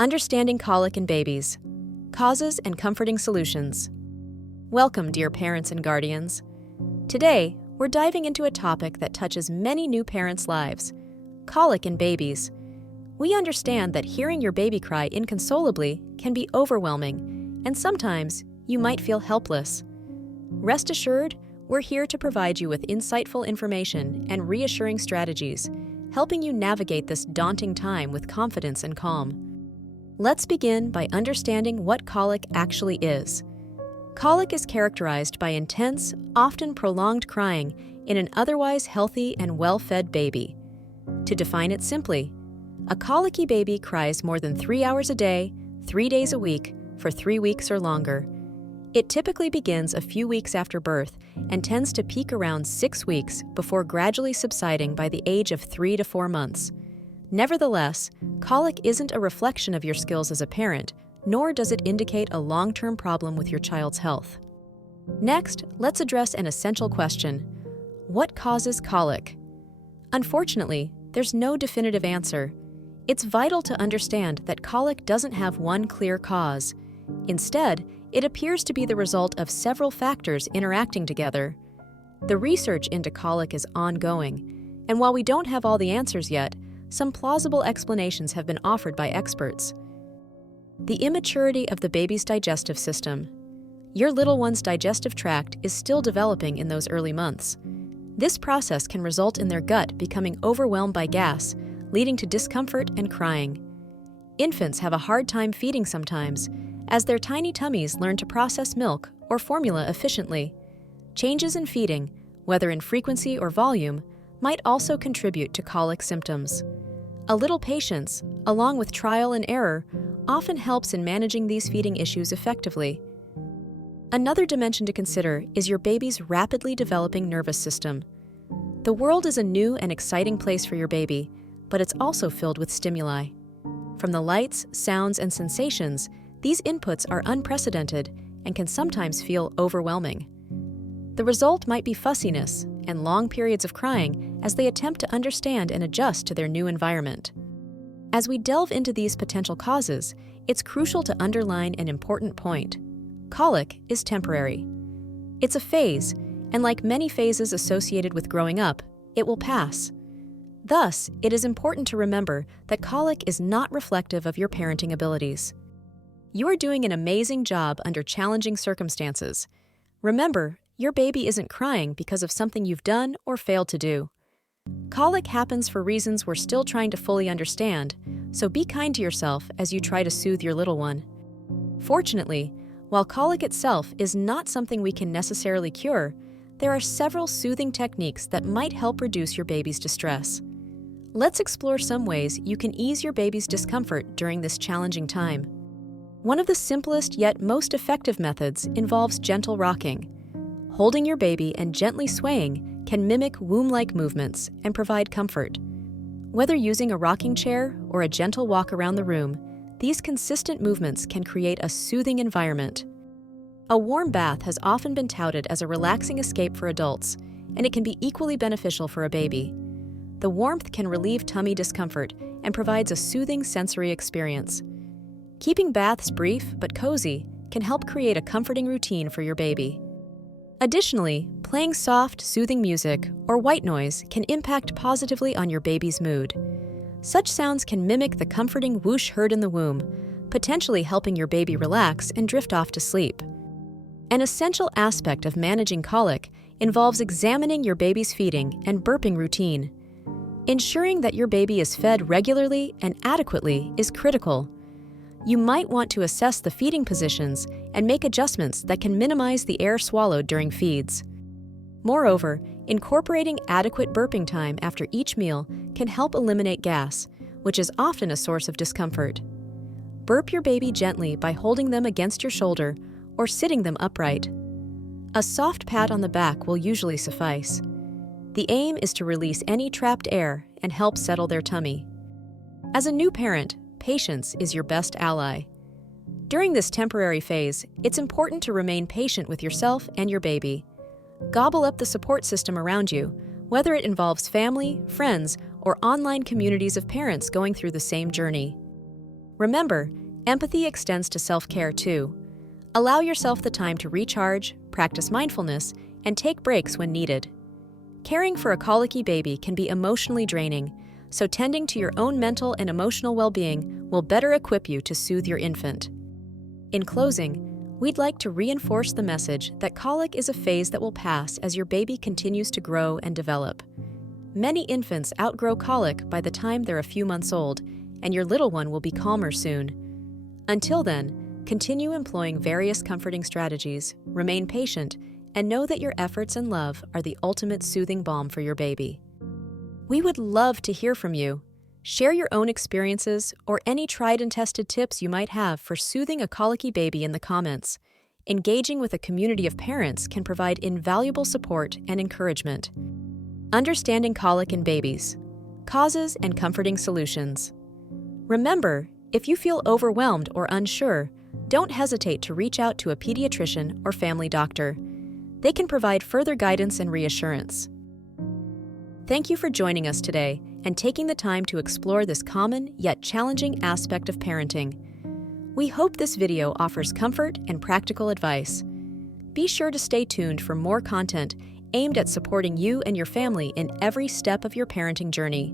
Understanding Colic in Babies, Causes and Comforting Solutions. Welcome, dear parents and guardians. Today, we're diving into a topic that touches many new parents' lives, colic in babies. We understand that hearing your baby cry inconsolably can be overwhelming, and sometimes you might feel helpless. Rest assured, we're here to provide you with insightful information and reassuring strategies, helping you navigate this daunting time with confidence and calm. Let's begin by understanding what colic actually is. Colic is characterized by intense, often prolonged crying in an otherwise healthy and well-fed baby. To define it simply, a colicky baby cries more than 3 hours a day, 3 days a week, for 3 weeks or longer. It typically begins a few weeks after birth and tends to peak around 6 weeks before gradually subsiding by the age of 3 to 4 months. Nevertheless, colic isn't a reflection of your skills as a parent, nor does it indicate a long-term problem with your child's health. Next, let's address an essential question. What causes colic? Unfortunately, there's no definitive answer. It's vital to understand that colic doesn't have one clear cause. Instead, it appears to be the result of several factors interacting together. The research into colic is ongoing, and while we don't have all the answers yet, some plausible explanations have been offered by experts. The immaturity of the baby's digestive system. Your little one's digestive tract is still developing in those early months. This process can result in their gut becoming overwhelmed by gas, leading to discomfort and crying. Infants have a hard time feeding sometimes, as their tiny tummies learn to process milk or formula efficiently. Changes in feeding, whether in frequency or volume, might also contribute to colic symptoms. A little patience, along with trial and error, often helps in managing these feeding issues effectively. Another dimension to consider is your baby's rapidly developing nervous system. The world is a new and exciting place for your baby, but it's also filled with stimuli. From the lights, sounds, and sensations, these inputs are unprecedented and can sometimes feel overwhelming. The result might be fussiness and long periods of crying as they attempt to understand and adjust to their new environment. As we delve into these potential causes, it's crucial to underline an important point. Colic is temporary. It's a phase, and like many phases associated with growing up, it will pass. Thus, it is important to remember that colic is not reflective of your parenting abilities. You are doing an amazing job under challenging circumstances. Remember, your baby isn't crying because of something you've done or failed to do. Colic happens for reasons we're still trying to fully understand, so be kind to yourself as you try to soothe your little one. Fortunately, while colic itself is not something we can necessarily cure, there are several soothing techniques that might help reduce your baby's distress. Let's explore some ways you can ease your baby's discomfort during this challenging time. One of the simplest yet most effective methods involves gentle rocking. Holding your baby and gently swaying can mimic womb-like movements and provide comfort. Whether using a rocking chair or a gentle walk around the room, these consistent movements can create a soothing environment. A warm bath has often been touted as a relaxing escape for adults, and it can be equally beneficial for a baby. The warmth can relieve tummy discomfort and provides a soothing sensory experience. Keeping baths brief but cozy can help create a comforting routine for your baby. Additionally, playing soft, soothing music or white noise can impact positively on your baby's mood. Such sounds can mimic the comforting whoosh heard in the womb, potentially helping your baby relax and drift off to sleep. An essential aspect of managing colic involves examining your baby's feeding and burping routine. Ensuring that your baby is fed regularly and adequately is critical. You might want to assess the feeding positions and make adjustments that can minimize the air swallowed during feeds. Moreover, incorporating adequate burping time after each meal can help eliminate gas, which is often a source of discomfort. Burp your baby gently by holding them against your shoulder or sitting them upright. A soft pat on the back will usually suffice. The aim is to release any trapped air and help settle their tummy. As a new parent, patience is your best ally. During this temporary phase, it's important to remain patient with yourself and your baby. Gobble up the support system around you, whether it involves family, friends, or online communities of parents going through the same journey. Remember, empathy extends to self-care too. Allow yourself the time to recharge, practice mindfulness, and take breaks when needed. Caring for a colicky baby can be emotionally draining, so tending to your own mental and emotional well-being will better equip you to soothe your infant. In closing, we'd like to reinforce the message that colic is a phase that will pass as your baby continues to grow and develop. Many infants outgrow colic by the time they're a few months old, and your little one will be calmer soon. Until then, continue employing various comforting strategies, remain patient, and know that your efforts and love are the ultimate soothing balm for your baby. We would love to hear from you. Share your own experiences or any tried and tested tips you might have for soothing a colicky baby in the comments. Engaging with a community of parents can provide invaluable support and encouragement. Understanding colic in babies. Causes and comforting solutions. Remember, if you feel overwhelmed or unsure, don't hesitate to reach out to a pediatrician or family doctor. They can provide further guidance and reassurance. Thank you for joining us today and taking the time to explore this common yet challenging aspect of parenting. We hope this video offers comfort and practical advice. Be sure to stay tuned for more content aimed at supporting you and your family in every step of your parenting journey.